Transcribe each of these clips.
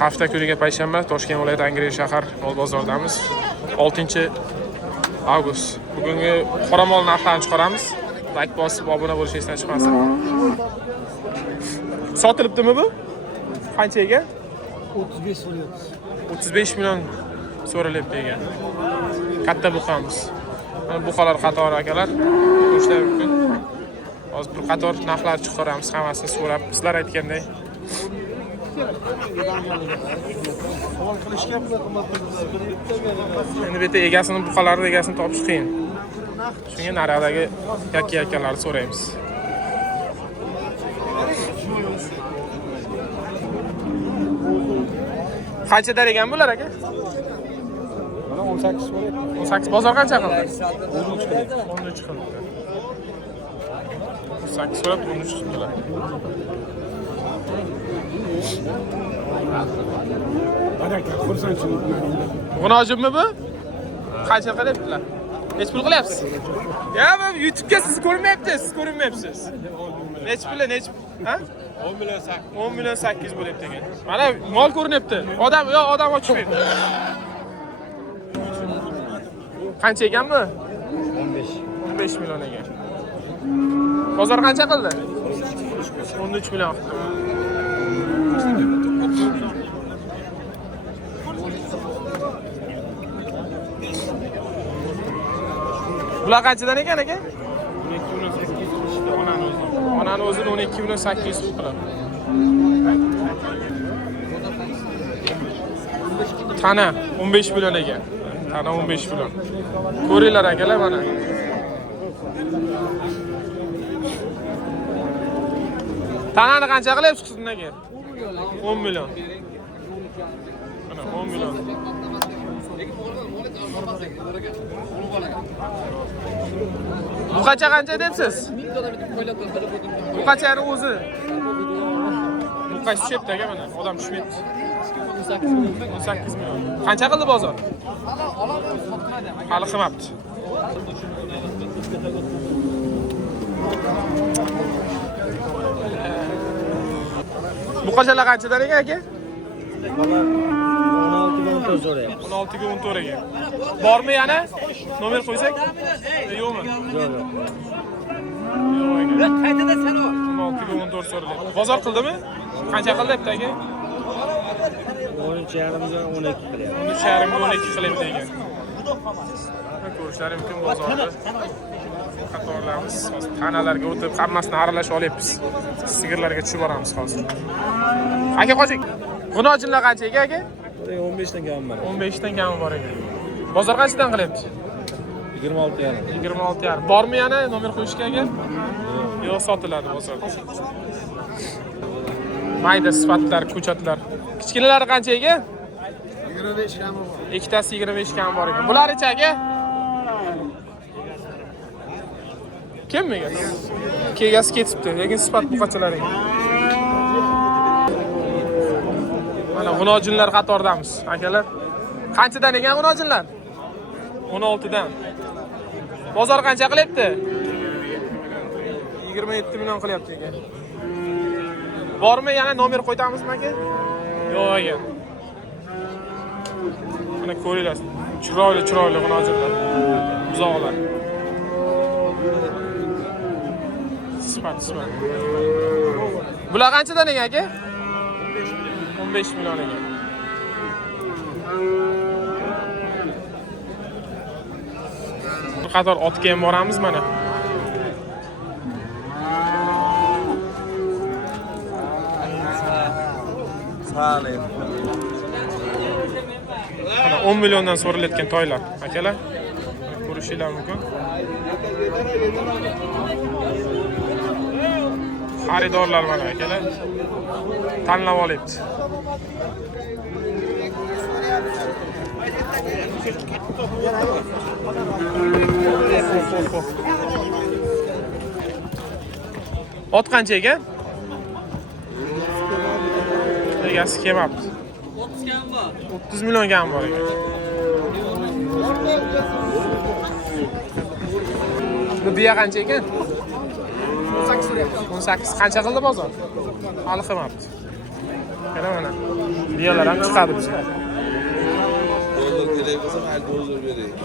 Hafta kuniga payshanba Toshkent viloyati Angren shahar mol bozoridamiz. 6-avgust. Bugungi qoramol narxlarini chiqaramiz. Like bosib obuna bo'lish esdan chiqmasin. Sotilibdimi bu? Qanchaga? 35 so'rayapmiz. 35 million so'ralyapti ekan. Katta buqamiz. Mana buqalar qatori akalar. Ko'rishlar mumkin. Hozir bir qator narxlar chiqaramiz, hammasini so'rab, sizlar aytganday. Savol qilishga pul qimmat. Endi bu yerda egasini, buqalarning egasini topish qiyin. Shunga naradagi yakka-yakkalarni so'raymiz. Qanchadan ekan bular aka? Mana 18 so'rayapti. 18 bozor qancha qildi? 13 qildi. 13 qildi. 18 so'rab 13 qildilar. Baraka, xursandchilik. G'unojimmi bu? Qancha qilyaptilar? Nech pul qilyapsiz? Ya bu YouTube'ga siz ko'rmayapsiz, siz ko'rinmayapsiz. Nech pul, nech? Ha? 10 million 8. 10 million 800 bo'lyapti ekan. Mana mol ko'rinyapti. Odam ochib berdi. Qancha ekan bu? 15 million ekan. Bozor qancha qildi? 13 million. Bular qanchadan ekan aka? 12 million 800 onani o'zi. Onani o'zini 12 million 800 qiladi. Tana 15 million ekan. Tana 15 million. Ko'ringlar akalar mana. Tanani qancha qilyapsiz sizdan aka? 10 million. Mana 10 million. Bu qancha debsiz? Bu qanchani o'zi? Bu qaysi tushyapti aka mana? Odam tushmayapti. 18 million. Qancha qildi bozor? Hali qilmabdi. Bu qanchalar qanchadan ekan aka? 16 million so'rayapti. 16 ga 14 ekan. Bormi yana? Nomer qo'ysak? Yo'qmi? Yo'q. Yo'q ekan. Qaytada sen o? 16 ga 14 so'ralyapti. Bozor qildimi? Qancha qilyapti aka? 13,5 million 12 qilyapti. 13,5 ga 12 qilyapti ekan. Ko'rishlari mumkin bozorda. Qatorlarimiz tanalarga o'tib, hammasini aralashib olyapmiz. Sigirlarga tushib boramiz hozir. Aka qo'shing. G'unojinlar qancha aka? 15 dan kam bor. 15 dan kami bor ekan. Bozor qanchadan qilyapti? 26,5. 26,5. Bormi yana nomer qo'yishga aka? Yo'q, sotiladi bozorda. Mayda sifatlar, ko'chatlar. Kichkinalari qancha aka? 25 kami bor. Ikkitasi 25 kami bor ekan. Bular-chi aka? Kim ekan? Kegasi ketibdi, lekin sifat buqachalar ekan. Mana g'unojinlar qatoridamiz, akalar. Qanchadan ekan g'unojinlar? 16 dan. Bozor qancha qilyapti? 27 million qilyapti ekan. Bormi yana nomer qo'ytamizmi aka? Yo'q ekan. Mana ko'ringlar. Chiroyli g'unojinlar. Buzoqlar. Sifat. Bular qanchadan ekan aka? 15 million ekan. Bir qator otga ham boramiz mana. Sağlayın. Mana 10 milliondan so'ralayotgan toylar, akalar. Ko'rishinglar mumkin. Xaridorlar mana akalar. Tanlab olyapti. Ot qancha ekan? Egasi kelmabdi. 30 kam bor. 30 million kam bor ekan. Bu biya qancha ekan? 18 so'rayapti. 18 qancha qildi bozor? Hali qilmabdi. Mana mana. Miyalar ham chiqadi bizga. Dollar kerak bo'lsa, hal dollar beraylik.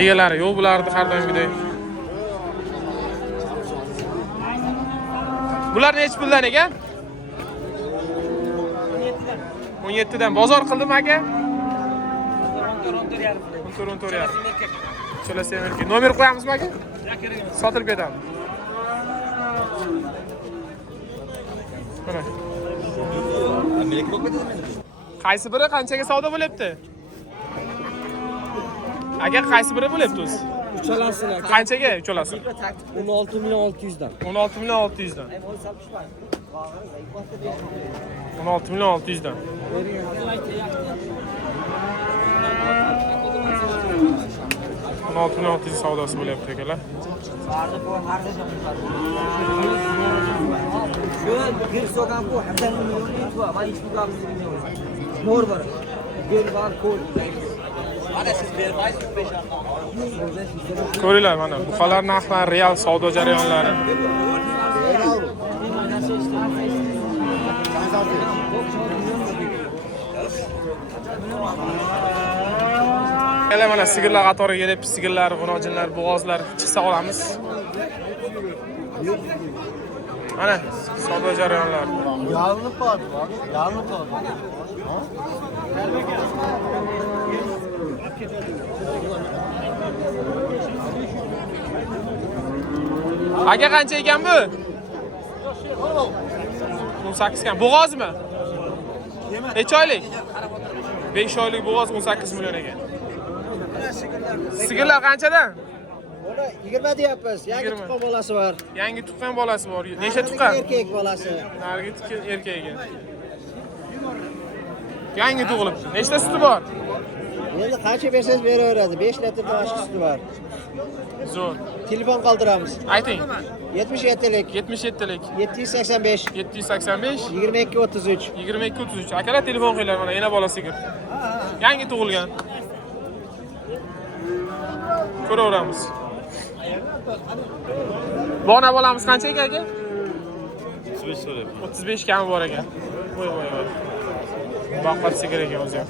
Egalari yo'q bularni har doimgidek. Bular nech puldan ekan? 17 dan. Bozor qildimi aka? 14.5. Cho'la semirki. Nomer qo'yamizmi aka? Sotilib ketamiz. Mana. Qaysi biri qanchaga savdo bo'lyapti? Aka qaysi biri bo'lyapti o'zi? Uchalasizlar. Qanchaga uchalasi? 16.600 dan. 16.600 dan. 16.600 dan. 16.600 savdosi bo'lyapti akalar. Shu bir so'gan bu hamdan milyon va va ichki qilamiz. Nor bor. Bir bor qo'l. Mana siz bermaysiz 5 Ko'ringlar mana buqalar narxlari, real savdo jarayonlari. Mana mana sigirlar qatoriga kelib, sigirlar, g'unojinlar, bo'g'ozlar chiqsa olamiz. Mana savdo jarayonlari. Yalnız var. Yalnız var. Aka qancha ekan bu? 18 ekan. Bo'g'ozmi? Necha oylik? 5 oylik bo'g'oz 18 million ekan. Sigirlar qanchadan? Buni 20 deyapmiz. Yangi 20. tuqqan bolasi bor. Yangi tuqqan bolasi bor. Necha tuqqan? Erkak bolasi. Narigi tuqqan erkak ekan. Yangi tug'ilibdi. Nechta suti bor? Endi qancha bersangiz beraveradi. 5 litrdan oshiq suti bor. Zo'r. Telefon qoldiramiz. Ayting. 77lik 77lik 785 785 2233. 2233. Akalar telefon qo'yinglar mana yana bola sigir. Yangi tug'ilgan. Ko'raveramiz. Bona bolamiz qancha ekan aka? 35 so'rayapman. 35 kami bor ekan. Voy voy voy. Baqat sigir ekan o'zi ham.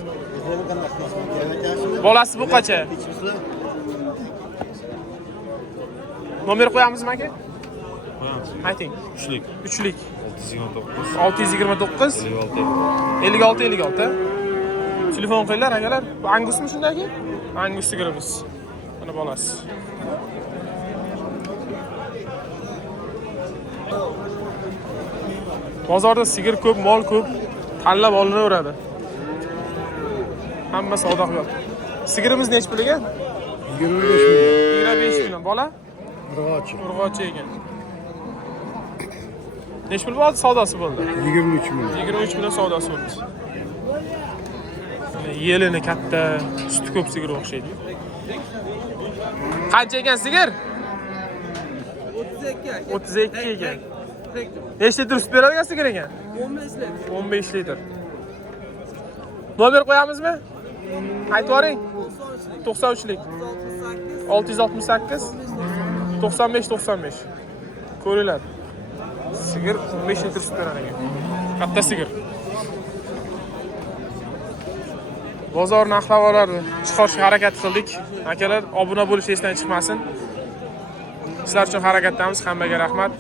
Bolasi bu qancha? Nomer qo'yamizmi aka? Qo'yamiz. Ayting. 3lik. 3lik 629 629 56 56 Telefon qilinglar akalar. Bu Angusmi shundaki? Angus sigirimiz. Mana bolasi. Bozorda sigir ko'p, mol ko'p, tanlab olinaveradi. Hamma savdo qilyapti. Sigirimiz nech pul ekan? 25 million. Bola? Urg'ochi ekan. Nech pul bo'ldi savdosi bo'ldi? 23 million. 23 million savdosi bo'ldi. Yelini katta, suti ko'p sigir o'xshaydi. Qancha ekan sigir? 32 ekan. Nechta litr sut beradigan sigir ekan? 15 litr. Nomer qo'yamizmi? Aytib yuboring. 93lik 668 95 Ko'ringlar. Sigir 15 litr sut berar ekan. Katta sigir. Bozor narx-navolarni chiqarishga harakat qildik. Akalar, obuna bo'lish esdan chiqmasin. Sizlar uchun harakatdamiz. Hammaga rahmat.